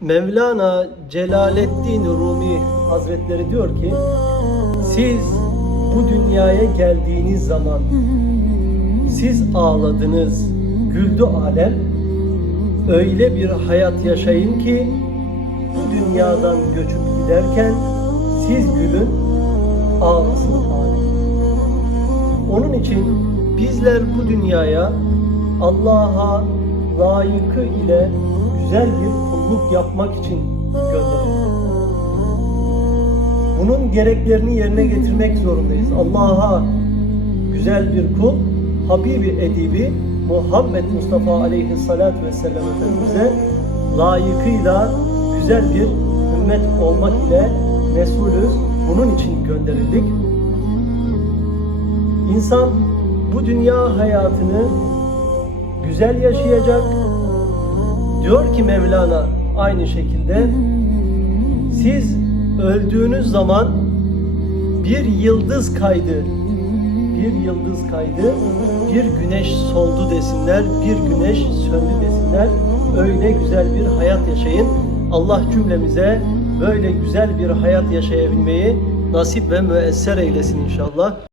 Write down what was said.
Mevlana Celaleddin Rumi Hazretleri diyor ki siz bu dünyaya geldiğiniz zaman siz ağladınız, güldü alem. Öyle bir hayat yaşayın ki bu dünyadan göçüp giderken siz gülün, ağlasın alem. Onun için bizler bu dünyaya Allah'a layıkı ile güzel bir kulluk yapmak için gönderildik. Bunun gereklerini yerine getirmek zorundayız. Allah'a güzel bir kul, Habibi Edibi Muhammed Mustafa Aleyhisselatü Vesselam Efendimiz'e layıkıyla güzel bir ümmet olmak ile mesulüz. Bunun için gönderildik. İnsan bu dünya hayatını güzel yaşayacak. Diyor ki Mevlana aynı şekilde siz öldüğünüz zaman bir yıldız kaydı bir yıldız kaydı bir güneş soldu desinler bir güneş söndü desinler öyle güzel bir hayat yaşayın Allah cümlemize böyle güzel bir hayat yaşayabilmeyi nasip ve müesser eylesin inşallah.